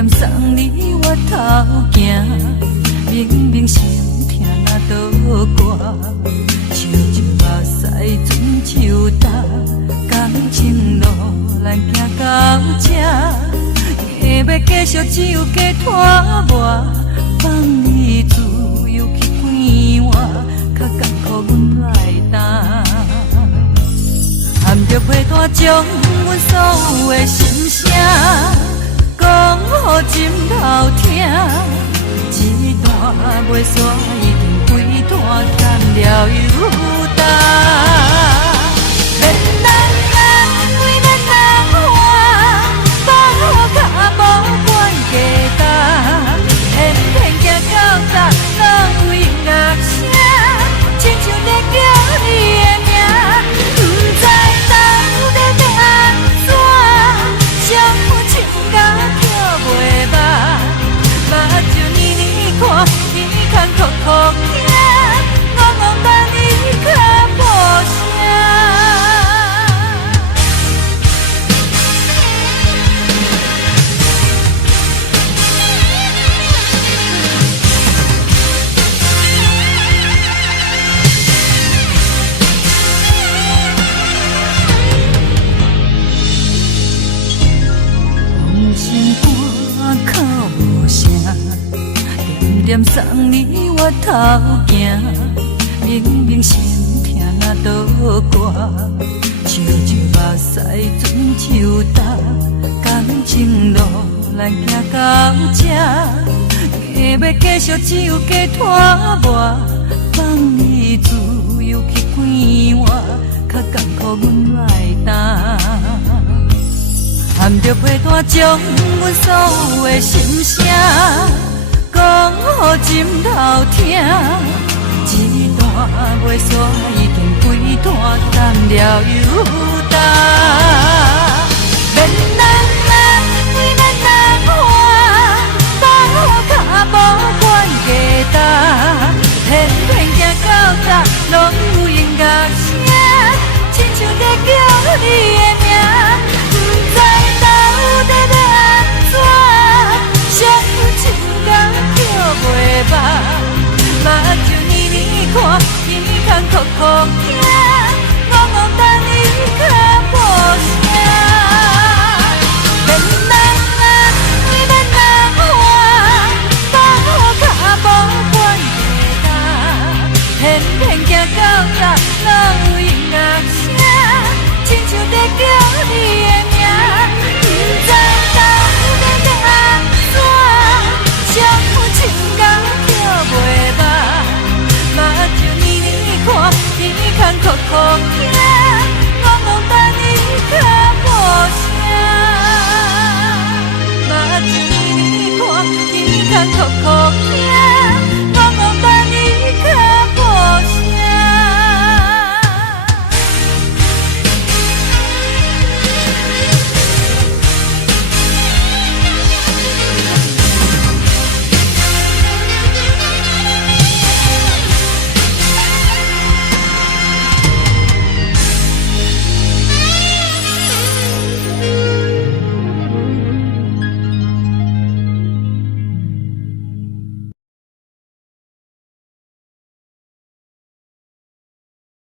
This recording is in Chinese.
念送你我头行，明明心痛哪倒歌，笑着目屎准手干，感情路咱行到这，硬要继续只有加拖磨，放你自由去关我，较艰苦阮来担。含着被单将阮所有的心声讲予枕头听，一段袂煞已经几段干了又干。免人安慰，免人喊，放我脚无管价值，偏偏行到达，拢为乐声，亲像在叫你的名。不知到底要安怎，相互情甲叫袂罢，目睭年年看，天空酷酷行，戆戆等你脚步声。念送你我头行，明明心痛哪倒歌，笑着目屎准手干，感情路咱行到这，硬要继续只有加拖磨，放你自由去关我，较艰苦阮来担。含着被单将阮所有的心声讲予枕头听，一段袂煞已经几段干了又干。